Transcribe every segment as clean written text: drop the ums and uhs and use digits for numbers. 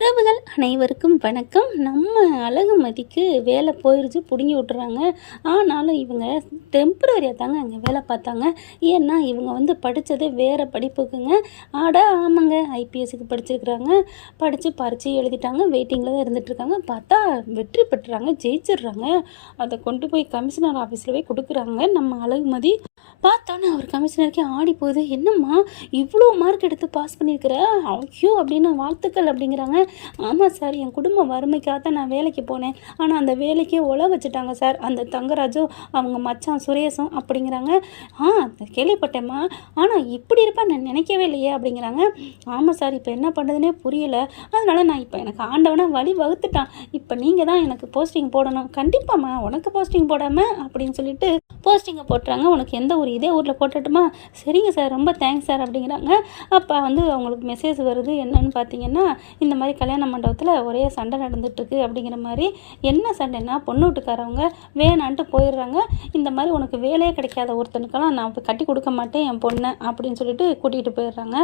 உறவுகள் அனைவருக்கும் வணக்கம். நம்ம அழகுமதிக்கு வேலை போயிருச்சு, பிடுங்கி விட்டுறாங்க. ஆனாலும் இவங்க டெம்பரரியாக தாங்க அங்கே வேலை பார்த்தாங்க. ஏன்னா இவங்க படித்தது வேறு படிப்புக்குங்க. ஆமாங்க, ஐபிஎஸ்க்கு படிச்சிருக்கிறாங்க. படித்து பரீட்சை எழுதிட்டாங்க. வெயிட்டிங்கில் தான் இருந்துகிட்ருக்காங்க. பார்த்தா வெற்றி பெற்றுறாங்க, ஜெயிச்சிடுறாங்க. அதை கொண்டு போய் கமிஷனர் ஆஃபீஸில் போய் கொடுக்குறாங்க. நம்ம அழகுமதி பார்த்தோன்னே அவர் கமிஷனருக்கே ஆடி போகுது. என்னம்மா இவ்வளோ மார்க் எடுத்து பாஸ் பண்ணியிருக்கிற, ஐயோ அப்படின்னு வாழ்த்துக்கள் அப்படிங்கிறாங்க. ஆமாம் சார், என் குடும்ப வறுமைக்காக தான் நான் வேலைக்கு போனேன். ஆனால் அந்த வேலைக்கே உழ வச்சுட்டாங்க சார், அந்த தங்கராஜும் அவங்க மச்சான் சுரேஷும் அப்படிங்கிறாங்க. கேள்விப்பட்டேம்மா, ஆனால் இப்படி இருப்பேன் நான் நினைக்கவே இல்லையே அப்படிங்கிறாங்க. ஆமாம் சார், இப்போ என்ன பண்ணுறதுனே புரியலை. அதனால நான் இப்போ எனக்கு ஆண்டவனை வழி வகுத்துட்டான். இப்போ நீங்கள் தான் எனக்கு போஸ்டிங் போடணும். கண்டிப்பாம்மா, உனக்கு போஸ்டிங் போடாமல் அப்படின்னு சொல்லிட்டு போஸ்டிங்கை போட்டுறாங்க. உனக்கு எந்த ஒரு இதே ஊரில் போட்டுட்டுமா? சரிங்க சார், ரொம்ப தேங்க்ஸ் சார் அப்படிங்கிறாங்க. அப்போ அவங்களுக்கு மெசேஜ் வருது. என்னன்னு பார்த்தீங்கன்னா, இந்த மாதிரி கல்யாண மண்டபத்தில் ஒரே சண்டை நடந்துகிட்ருக்கு அப்படிங்கிற மாதிரி. என்ன சண்டைன்னா, பொண்ணு வீட்டுக்காரவங்க வேணான்ட்டு போயிடுறாங்க. இந்த மாதிரி உனக்கு வேலையே கிடைக்காத ஒருத்தனுக்கெல்லாம் நான் இப்போ கட்டி கொடுக்க மாட்டேன் என் பொண்ணை அப்படின்னு சொல்லிட்டு கூட்டிகிட்டு போயிடுறாங்க.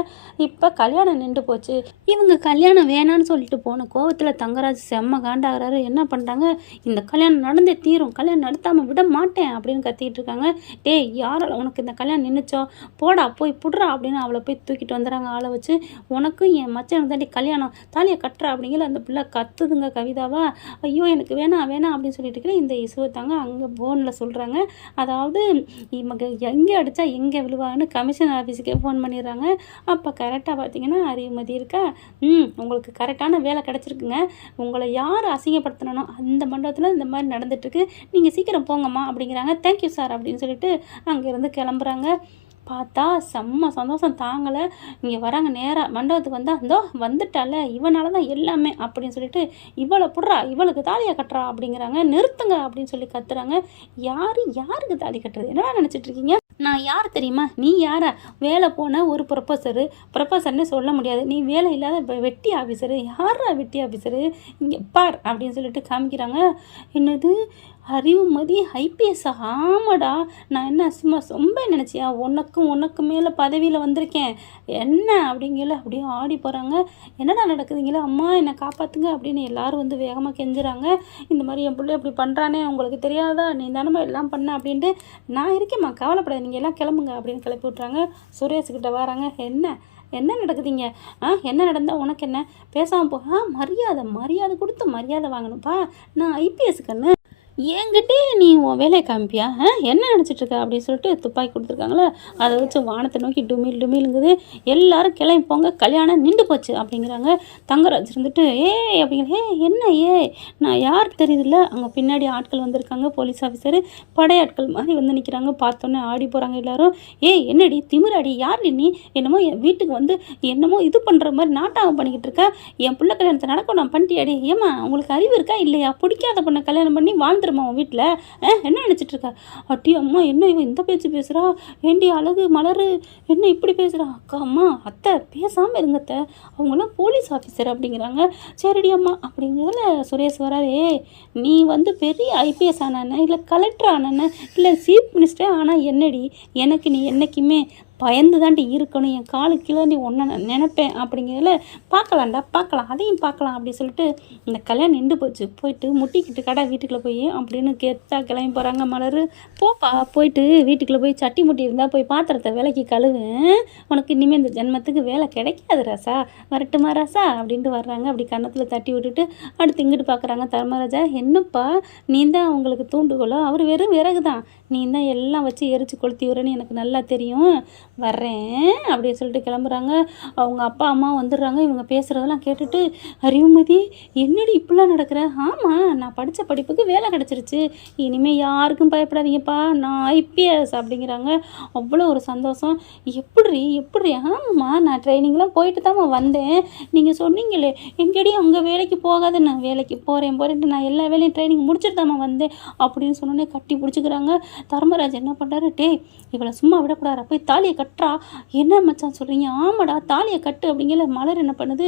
இப்போ கல்யாணம் நின்று போச்சு. இவங்க கல்யாணம் வேணான்னு சொல்லிட்டு போன கோவத்தில் தங்கராஜ் செம்ம காண்டாகிறாரு. என்ன பண்ணுறாங்க, இந்த கல்யாணம் நடந்தே தீரும், கல்யாணம் நடத்தாமல் விட மாட்டேன் அப்படின்னு கத்திக்கிட்டு இருக்காங்க. டேய், யாரால் உனக்கு இந்த கல்யாணம் நின்றுச்சோ, போடா போய் புடுறா அப்படின்னு அவளை போய் தூக்கிட்டு வந்துடுறாங்க ஆளை வச்சு. உனக்கும் என் மச்சனுக்கு தாண்டி கல்யாணம், தாலியை கட்டுறா அப்படிங்கிற அந்த பிள்ளை கத்துதுங்க கவிதாவா. ஐயோ எனக்கு வேணாம் வேணாம் அப்படின்னு சொல்லிட்டு இருக்கிற இந்த இசுவை தாங்க அங்கே ஃபோனில் சொல்கிறாங்க. அதாவது இவங்க எங்கே அடித்தா எங்கே விழுவான்னு கமிஷனர் ஆஃபீஸுக்கே ஃபோன் பண்ணிடுறாங்க. அப்போ கரெக்டாக பார்த்தீங்கன்னா அறிவுமதி இருக்கா, உங்களுக்கு கரெக்டான வேலை கிடச்சிருக்குங்க. உங்களை யார் அசிங்கப்படுத்தணும் அந்த மண்டபத்தில் இந்த மாதிரி நடந்துட்டுருக்கு, நீங்கள் சீக்கிரம் போங்கம்மா அப்படிங்கிறாங்க. தேங்க்யூ சார் அப்படின்னு சொல்லிட்டு அங்கேருந்து கிளம்புறாங்க. பார்த்தா செம்ம சந்தோஷம் தாங்கலை. இங்கே வராங்க, நேராக மண்டபத்துக்கு வந்தால் இதோ வந்துட்டால, இவனால தான் எல்லாமே அப்படின்னு சொல்லிட்டு இவளை புடுறா, இவளுக்கு தாலியை கட்டுறா அப்படிங்கிறாங்க. நிறுத்துங்க அப்படின்னு சொல்லி கத்துறாங்க. யாருக்கு தாலி கட்டுறது, என்னடா நினச்சிட்டு இருக்கீங்க? நான் யார் தெரியுமா? நீ யாரா? வேலை போன ஒரு ப்ரொஃபஸர்னே சொல்ல முடியாது, நீ வேலை இல்லாத வெட்டி ஆஃபீஸரு. யாரா வெட்டி ஆஃபீஸரு, இங்கே பார் அப்படின்னு சொல்லிட்டு காமிக்கிறாங்க. என்னது அறிவுமதி ஐபிஎஸ்? ஆமாடா, நான் என்ன சும்மா ரொம்ப நினச்சியா? உனக்கு மேலே பதவியில் வந்திருக்கேன் என்ன அப்படிங்கல அப்படியே ஆடி போகிறாங்க. என்னடா நடக்குதுங்களா, அம்மா என்னை காப்பாற்றுங்க அப்படின்னு எல்லாரும் வேகமாக கெஞ்சுறாங்க. இந்த மாதிரி என் பிள்ளை அப்படி பண்ணுறானே, உங்களுக்கு தெரியாதா, நீ தானம்மா எல்லாம் பண்ண அப்படின்ட்டு. நான் இருக்கேம்மா, கவலைப்படாது, நீங்கள் எல்லாம் கிளம்புங்க அப்படின்னு கிளப்பி விட்றாங்க. சுரேஷ்கிட்ட வராங்க. என்ன நடக்குதுங்க? என்ன நடந்தால் உனக்கு என்ன? பேசாமல் போ. மரியாதை கொடுத்து மரியாதை வாங்கணும்ப்பா, நான் ஐபிஎஸ் கண்ணு, என்கிட்டே நீ உன் வேலையை காமிப்பியா? என்ன நினச்சிட்ருக்க அப்படின்னு சொல்லிட்டு துப்பாக்கி கொடுத்துருக்காங்களே, அதை வச்சு வானத்தை நோக்கி டுமிலுங்குது. எல்லாரும் கிளம்பி போங்க, கல்யாணம் நின்று போச்சு அப்படிங்கிறாங்க. தங்கராஜ் அப்படிங்கிற என்ன நான் யார் தெரியுதுல்ல? அங்கே பின்னாடி ஆட்கள் வந்திருக்காங்க, போலீஸ் ஆஃபீஸரு படையாட்கள் மாதிரி நிற்கிறாங்க. பார்த்தோன்னே ஆடி போகிறாங்க எல்லாரும். என்னடி திமிராடி, யார் நீ? என்னமோ என் வீட்டுக்கு என்னமோ இது பண்ணுற மாதிரி நாட்டாகம் பண்ணிக்கிட்டு இருக்க. என் பிள்ளை கல்யாணத்தை நடக்கும் நான் பண்ணிட்டியாடி? ஏம்மா உங்களுக்கு அறிவு இருக்கா இல்லையா? பிடிக்காத பொண்ணை கல்யாணம் பண்ணி வாழ்ந்துருமா உன் வீட்டில்? என்ன நினச்சிட்டு இருக்கா? அட்டி அம்மா, என்ன இவன் இந்த பேச்சு பேசுகிறா? ஏண்டி அழகு மலரு, என்ன இப்படி பேசுகிறா? அக்கா அம்மா அத்தை பேசாமல் இருங்கத்தை, அவங்களாம் போலீஸ் ஆஃபீஸர் அப்படிங்கிறாங்க. சரிடி அம்மா அப்படிங்கிறதுல சுரேஷ் வராரு. நீ பெரிய ஐபிஎஸ் ஆனானே, இல்லை கலெக்டர் ஆனானே, இல்லை சீஃப் மினிஸ்டர் ஆனால் என்னடி, எனக்கு நீ என்றைக்குமே பயந்து தாண்டி இருக்கணும். என் காலுக்கு கீழே நீ ஒன்றை நினைப்பேன் அப்படிங்கிறதுல பார்க்கலாம் அதையும் பார்க்கலாம் அப்படின்னு சொல்லிட்டு இந்த கல்யாணம் நின்று போச்சு. போயிட்டு முட்டிக்கிட்டு கடை வீட்டுக்குள்ளே போய் அப்படின்னு கெத்தா கிளம்பி போகிறாங்க. மலர், போப்பா, போயிட்டு வீட்டுக்குள்ளே போய் சட்டி முட்டி இருந்தால் போய் பாத்திரத்தை விலைக்கு கழுவேன், உனக்கு இனிமேல் இந்த ஜென்மத்துக்கு வேலை கிடைக்காது ராசா, வரட்டுமா ராசா அப்படின்ட்டு வர்றாங்க. அப்படி கன்னத்தில் தட்டி விட்டுட்டு அடுத்து இங்கிட்டு பார்க்குறாங்க. தர்மராஜா, என்னப்பா நீ தான் அவங்களுக்கு தூண்டுகோலோ, அவர் வெறும் விறகு தான், நீ தான் எல்லாம் வச்சு எரிச்சு கொளுத்தி விடுறேன்னு எனக்கு நல்லா தெரியும், வர்றேன் அப்படின்னு சொல்லிட்டு கிளம்புறாங்க. அவங்க அப்பா அம்மா வந்துடுறாங்க. இவங்க பேசுகிறதெல்லாம் கேட்டுட்டு, அறிவுமதி என்னடி இப்படிலாம் நடக்கிற? ஆமாம், நான் படித்த படிப்புக்கு வேலை கிடச்சிருச்சு, இனிமேல் யாருக்கும் பயப்படாதீங்கப்பா, நான் ஐபிஎஸ் அப்படிங்கிறாங்க. அவ்வளோ ஒரு சந்தோஷம். எப்படி ஆமாம்மா, நான் ட்ரைனிங்லாம் போயிட்டு தான் வந்தேன், நீங்கள் சொன்னீங்களே எங்கேடி அங்கே வேலைக்கு போகாது, நான் வேலைக்கு போகிறேன்ட்டு நான் எல்லா வேலையும் ட்ரைனிங் முடிச்சுட்டு தான் வந்தேன் அப்படின்னு சொன்னோன்னே கட்டி பிடிச்சிக்கிறாங்க. தர்மராஜ் என்ன பண்ணுறாரு, இவளை சும்மா விடக்கூடாது, போய் தாலியை கட்டுறா. என்ன மச்சான் சொல்கிறீங்க? ஆமாடா, தாலியை கட்டு அப்படிங்கிற. மலர் என்ன பண்ணுது,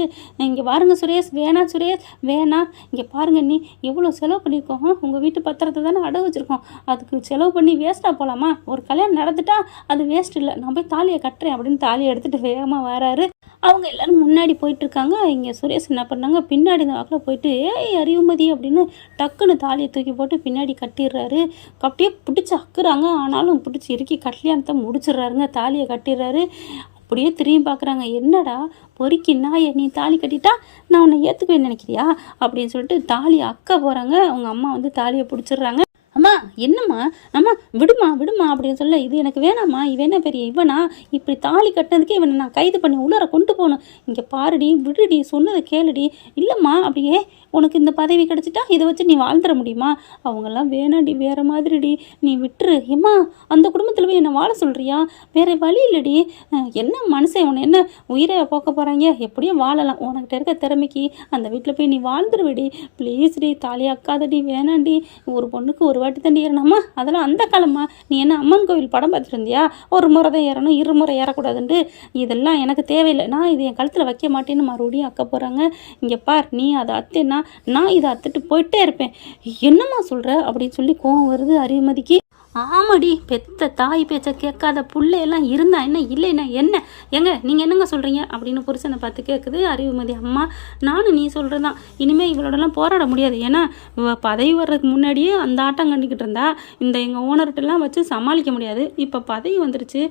இங்கே பாருங்க சுரேஷ், வேணாம், இங்கே பாருங்க, நீ எவ்வளோ செலவு பண்ணியிருக்கோம், உங்கள் வீட்டு பத்திரத்தை தானே அடகு வச்சுருக்கோம், அதுக்கு செலவு பண்ணி வேஸ்ட்டாக போகலாமா? ஒரு கல்யாணம் நடந்துட்டா அது வேஸ்ட் இல்லை, நான் போய் தாலியை கட்டுறேன் அப்படின்னு தாலியை எடுத்துகிட்டு வேகமாக வராரு. அவங்க எல்லாரும் முன்னாடி போயிட்டுருக்காங்க. இங்கே சுரேஷ் என்ன பண்ணாங்க, பின்னாடி இந்த வாக்கில் போயிட்டு ஏய் அறிவுமதி அப்படின்னு டக்குன்னு தாலியை தூக்கி போட்டு பின்னாடி கட்டிடுறாரு. அப்படியே பிடிச்சி அக்குறாங்க. ஆனாலும் பிடிச்சி இறுக்கி கல்யாணத்தை முடிச்சிடுறாருங்க. தாலியை கட்டிடுறாரு. அப்படியே திரும்பி பார்க்குறாங்க. என்னடா பொறுக்கி நாயை, நீ தாலி கட்டிட்டா நான் உன்னை ஏற்றுக்குவேன்னு நினைக்கிறியா அப்படின்னு சொல்லிட்டு தாலியை அக்க போகிறாங்க. அவங்க அம்மா வந்து தாலியை பிடிச்சிடுறாங்க. அம்மா என்னம்மா, அம்மா விடுமா விடுமா அப்படின்னு சொல்ல, இது எனக்கு வேணாம்மா, இவன் என்ன பெரிய இவனா, இப்படி தாலி கட்டினதுக்கே இவனை நான் கைது பண்ணி உள்ளார கொண்டு போகணும். இங்கே பாருடி விடுடி, சொன்னதை கேளுடி. இல்லைம்மா அப்படியே உனக்கு இந்த பதவி கிடச்சிட்டா இதை வச்சு நீ வாழ்ந்துட முடியுமா, அவங்கெல்லாம் வேணாடி, வேறு மாதிரிடி, நீ விட்டுரு. ஏம்மா அந்த குடும்பத்தில் போய் என்னை வாழ சொல்கிறியா, வேறு வழி இல்லடி. என்ன மனுஷன், உன்னை என்ன உயிரை போக்க போகிறாங்க, எப்படியும் வாழலாம், உனக்கிட்ட இருக்க திறமைக்கு அந்த வீட்டில் போய் நீ வாழ்ந்துருவிடி, ப்ளீஸ்டி, தாலி அக்காதடி, வேணாண்டி. ஒரு பொண்ணுக்கு ஒரு வாட்டி தண்டி ஏறணுமா, அதெல்லாம் அந்த காலமா, நீ என்ன அம்மன் கோவில் படம் பார்த்துட்டு இருந்தியா, ஒரு முறை தான் ஏறணும், இருமுறை ஏறக்கூடாதுன்ட்டு, இதெல்லாம் எனக்கு தேவையில்லை, நான் இது என் கழுத்தில் வைக்க மாட்டேன்னு மறுபடியும் அக்க போகிறாங்க. இங்கே பார், நீ அதை அத்தேன்னா நான் இதை அத்துட்டு போயிட்டே இருப்பேன். என்னம்மா சொல்கிற அப்படின்னு சொல்லி கோவம் வருது அறிவுமதிக்கு. ஆமாடி, பெத்த தாய் பேச்சை கேட்காத பிள்ளையெல்லாம் இருந்தா என்ன, இல்லைன்னா என்ன, எங்க நீங்கள் என்னங்க சொல்கிறீங்க அப்படின்னு புருஷனை பார்த்து கேட்குது அறிவுமதி. அம்மா நானும் நீ சொல்கிறது தான், இனிமேல் இவளோடலாம் போராட முடியாது. ஏன்னா பதவி வர்றதுக்கு முன்னாடியே அந்த ஆட்டம் கண்டிக்கிட்டு இருந்தா இந்த எங்கள் ஓனர்கிட்டலாம் வச்சு சமாளிக்க முடியாது. இப்போ பதவி வந்துருச்சு,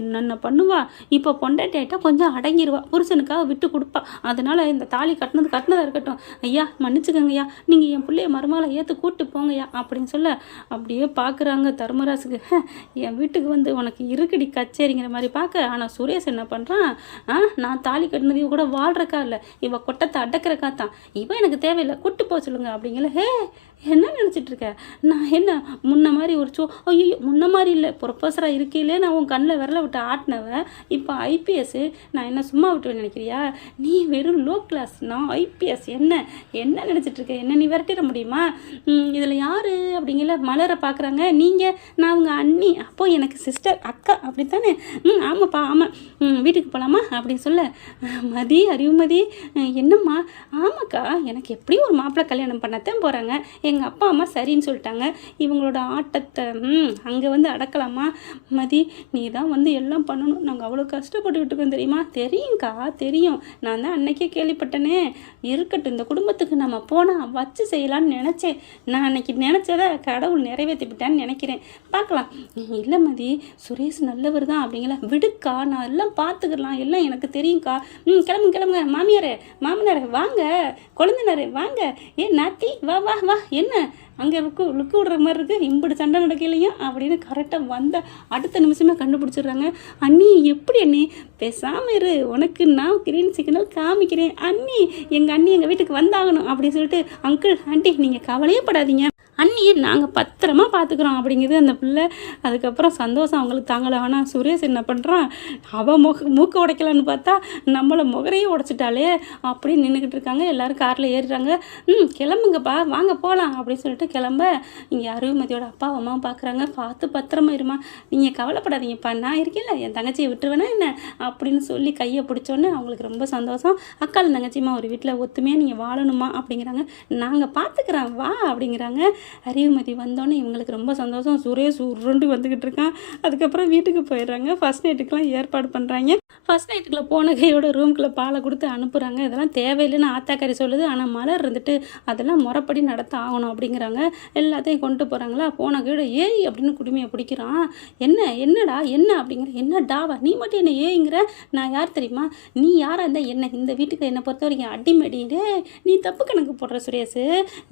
என்னென்ன பண்ணுவா, இப்போ பொண்டாட்டி ஆகிட்டா கொஞ்சம் அடங்கிடுவா, புருஷனுக்காக விட்டு கொடுப்பா. அதனால் இந்த தாலி கட்டினதாக இருக்கட்டும், ஐயா மன்னிச்சுக்கங்கய்யா, நீங்கள் என் பிள்ளைய மருமகளை ஏற்று கூப்பிட்டு போங்கய்யா அப்படின்னு சொல்ல, அப்படியே பார்க்குறாங்க தர்மராசுக்கு. என் வீட்டுக்கு வந்து உனக்கு இருக்குடி கச்சேரிங்கிற மாதிரி பார்க்க. ஆனால் சுரேஷ் என்ன பண்ணுறான், நான் தாலி கட்டினதையும் கூட வாழ்கிறக்கா இல்லை, இவ கொட்டத்தை அடக்கிறக்கா தான், இவன் எனக்கு தேவையில்லை, கூட்டு போக சொல்லுங்க அப்படிங்கல. ஹே என்ன நினச்சிட்டு இருக்க, நான் என்ன முன்ன மாதிரி ஒரு ஐயோ முன்ன மாதிரி இல்லை, ப்ரொஃபஸராக இருக்கையிலே நான் உன் கண்ணில் விரல விட்டு ஆட்டினவன், இப்போ ஐபிஎஸ், நான் என்ன சும்மா விட்டுவேன் நினைக்கிறியா, நீ வெறும் லோ கிளாஸ், நான் ஐபிஎஸ், என்ன நினச்சிட்டு இருக்க, என்ன நீ விரட்டிட முடியுமா, இதில் யார் அப்படிங்கல மலரை பார்க்குறாங்க. நீங்கள் நான் அவங்க அண்ணி, அப்போது எனக்கு சிஸ்டர் அக்கா அப்படித்தானே, ஆமாப்பா ஆமாம், வீட்டுக்கு போகலாமா அப்படின்னு சொல்ல, மதி அறிவுமதி என்னம்மா, ஆமாக்கா எனக்கு எப்படியும் ஒரு மாப்பிள்ளை கல்யாணம் பண்ணத்தான் போகிறாங்க, எங்கள் அப்பா அம்மா சரின்னு சொல்லிட்டாங்க, இவங்களோட ஆட்டத்தை அங்கே வந்து அடக்கலாமா, மதி நீ தான் வந்து எல்லாம் பண்ணணும், நாங்கள் அவ்வளோ கஷ்டப்பட்டுக்கிட்டு இருக்கோம் தெரியுமா, தெரியும்க்கா தெரியும், நான் தான் அன்னைக்கே கேள்விப்பட்டனே, இருக்கட்டும் இந்த குடும்பத்துக்கு நம்ம போனால் வச்சு செய்யலான்னு நினச்சேன், நான் அன்னைக்கு நினச்சதை கடவுள் நிறைவேற்றி விட்டான்னு நினைக்கிறேன், பார்க்கலாம். இல்லை மதி சுரேஷ் நல்லவர் தான் அப்படிங்களா, விடுக்கா நான் எல்லாம் பார்த்துக்கலாம், எல்லாம் எனக்கு தெரியும்க்கா, கிளம்புங்க மாமியாரே மாமனாரே வாங்க, குழந்தைனாரே வாங்க, நாத்தி வா வா வா, என்ன அங்கே லுக்கு விடுற மாதிரி இருக்குது, இம்படி சண்டை நடக்கலையா அப்படின்னு கரெக்டாக வந்த அடுத்த நிமிஷமே கண்டுபிடிச்சிடுறாங்க. அண்ணி எப்படி அண்ணி, பேசாமல் இரு, உனக்கு நான் கிரீன் சிக்னல் காமிக்கிறேன், அண்ணி எங்கள் அண்ணி எங்கள் வீட்டுக்கு வந்தாகணும் அப்படின்னு சொல்லிட்டு, அங்கிள் ஆண்டி நீங்கள் கவலையே படாதீங்க, அண்ணியை நாங்கள் பத்திரமா பார்த்துக்குறோம் அப்படிங்குது அந்த பிள்ளை. அதுக்கப்புறம் சந்தோஷம் அவங்களுக்கு தாங்கலை. ஆனால் சுரேஷ் என்ன பண்ணுறான், அவன் மூக்க உடைக்கலான்னு பார்த்தா நம்மளை முகரையே உடைச்சிட்டாலே அப்படின்னு நின்றுக்கிட்டு இருக்காங்க. எல்லோரும் காரில் ஏறுறாங்க. கிளம்புங்கப்பா வாங்க போகலாம் அப்படின்னு சொல்லிட்டு கிளம்ப, இங்கே அறிவுமதியோட அப்பா அம்மாவும் பார்க்குறாங்க. பார்த்து பத்திரமா இருமா, நீங்கள் கவலைப்படாதீங்கப்பா, நான் இருக்கேன்ல, என் தங்கச்சியை விட்டுருவேனா என்ன அப்படின்னு சொல்லி கையை பிடிச்சோன்னே அவங்களுக்கு ரொம்ப சந்தோஷம். அக்காலும் தங்கச்சியுமா ஒரு வீட்டில் ஒத்துமையாக நீங்கள் வாழணுமா அப்படிங்கிறாங்க. நாங்கள் பார்த்துக்குறோம் வா அப்படிங்கிறாங்க. அறிவுமதி வந்தோன்னே இவங்களுக்கு ரொம்ப சந்தோஷம். சுரேஷ் உருண்டு வந்துக்கிட்டு இருக்கான். அதுக்கப்புறம் வீட்டுக்கு போயிடுறாங்க. ஃபர்ஸ்ட் நைட்டுக்கெலாம் ஏற்பாடு பண்ணுறாங்க. ஃபர்ஸ்ட் நைட்டுக்குள்ளே போன கையோட ரூம்குள்ளே பாலை கொடுத்து அனுப்புகிறாங்க. இதெல்லாம் தேவையில்லைன்னு ஆத்தாக்காரி சொல்லுது. ஆனால் மலர் இருந்துட்டு அதெல்லாம் முறைப்படி நடத்த ஆகணும் அப்படிங்கிறாங்க. எல்லாத்தையும் கொண்டு போகிறாங்களா, போன கையோட ஏய் அப்படின்னு குடுமையை பிடிக்கிறான். என்னடா என்ன அப்படிங்கிற, என்னடாவா நீ மட்டும் என்ன ஏங்கிற, நான் யார் தெரியுமா, நீ யாராக இருந்தால் என்ன, இந்த வீட்டுக்கு என்னை பொறுத்த வரைக்கும் அடிமடியே, நீ தப்பு கணக்கு போடுற சுரேஷ்,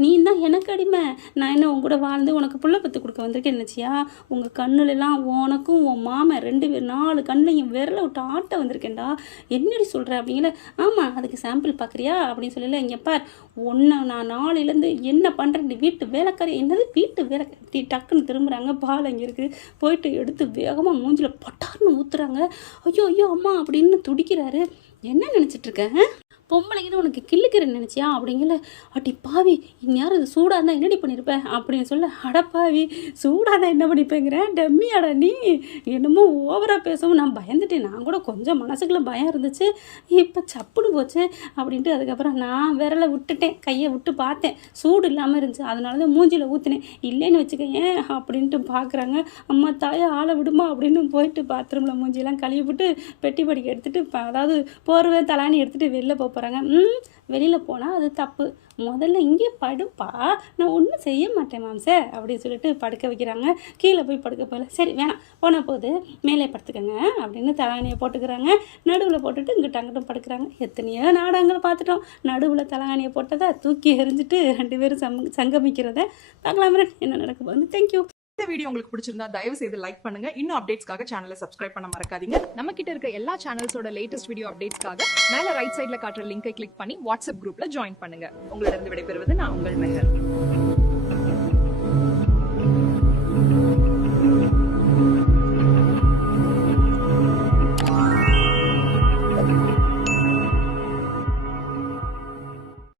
நீ தான் எனக்கு அடிமை, நான் என்ன உன் கூட வாழ்ந்து உனக்கு புள்ள பத்து கொடுக்க வந்திருக்கேன் நினச்சியா, உங்கள் கண்ணுலலாம் உனக்கும் உன் மாமன் 2 பேர் 4 கண்ணுலையும் விரல விட்டு ஆட்ட வந்திருக்கேன்டா, என்னடி சொல்கிற அப்படிங்கிற. ஆமாம் அதுக்கு சாம்பிள் பார்க்குறியா அப்படின்னு சொல்லல. இங்கே பார், ஒன்று நான் நாளையிலேருந்து என்ன பண்ணுறேன், வீட்டு வேலைக்காரி, என்னது வீட்டு வேலைக்காரி, டக்குன்னு திரும்புகிறாங்க. பால் அங்கே இருக்குது, போயிட்டு எடுத்து வேகமாக மூஞ்சில் பட்டார்னு ஊற்றுறாங்க. ஐயோ ஐயோ அம்மா அப்படின்னு துடிக்கிறாரு. என்ன நினச்சிட்ருக்கேன், பொம்பளைங்கன்னு உனக்கு கிள்ளுக்கிறேன்னு நினச்சியா அப்படிங்கல. அடி பாவி, இந்நேரம் இது சூடாக இருந்தால் என்னடி பண்ணியிருப்பேன் அப்படின்னு சொல்ல, அடப்பாவி சூடாக தான் என்ன பண்ணிப்பேங்கிறேன், டம்மியாடா நீ, என்னமோ ஓவராக பேசவும் நான் பயந்துட்டேன். நான் கூட கொஞ்சம் மனசுக்குள்ள பயம் இருந்துச்சு, இப்போ சப்புன்னு போச்சு அப்படின்ட்டு. அதுக்கப்புறம் நான் விரலை விட்டுட்டேன், கையை விட்டு பார்த்தேன், சூடு இல்லாமல் இருந்துச்சு, அதனால தான் மூஞ்சியில் ஊற்றினேன். இல்லைன்னு வச்சுக்கேன் அப்படின்ட்டு பார்க்குறாங்க. அம்மா தாயை ஆளை விடுமா அப்படின்னு போயிட்டு பாத்ரூமில் மூஞ்சியெல்லாம் கழுவி விட்டு பெட்டி படிக்க எடுத்துகிட்டு, அதாவது போர்வை தலானி எடுத்துகிட்டு வெளில போகிறாங்க. வெளியில் போனால் அது தப்பு, முதல்ல இங்கே படுப்பா, நான் ஒன்றும் செய்ய மாட்டேன் மாம்சே அப்படின்னு சொல்லிட்டு படுக்க வைக்கிறாங்க. கீழே போய் படுக்க போகல, சரி வேணாம் போன போது மேலே படுத்துக்கங்க அப்படின்னு தலானியை போட்டுக்கிறாங்க. நடுவில் போட்டுட்டு இங்கிட்ட அங்கிட்டும் படுக்கிறாங்க. எத்தனையோ நாடகங்களை பார்த்துட்டோம், நடுவில் தலானியை போட்டதை தூக்கி எறிஞ்சிட்டு 2 பேரும் சங்கமிக்கிறத பார்க்கலாம். என்ன நடக்க போகுது. தேங்க்யூ. இந்த வீடியோ உங்களுக்கு பிடிச்சிருந்தா தயவு செய்து லைக் பண்ணுங்க. இன்னும் அப்டேட்ஸ்க்காக சேனலை சப்ஸ்கிரைப் பண்ண மறக்காதீங்க. நம்ம கிட்ட இருக்க எல்லா சேனல்ஸோட லேட்டஸ்ட் வீடியோ அப்டேட்ஸ்க்காக மேல ரைட் சைடுல காட்டுற லிங்கை கிளிக் பண்ணி வாட்ஸ்அப் குரூப்ல ஜாயின் பண்ணுங்க. உங்களிடம் விடைபெறுவது நான் உங்கள் மெஹர்.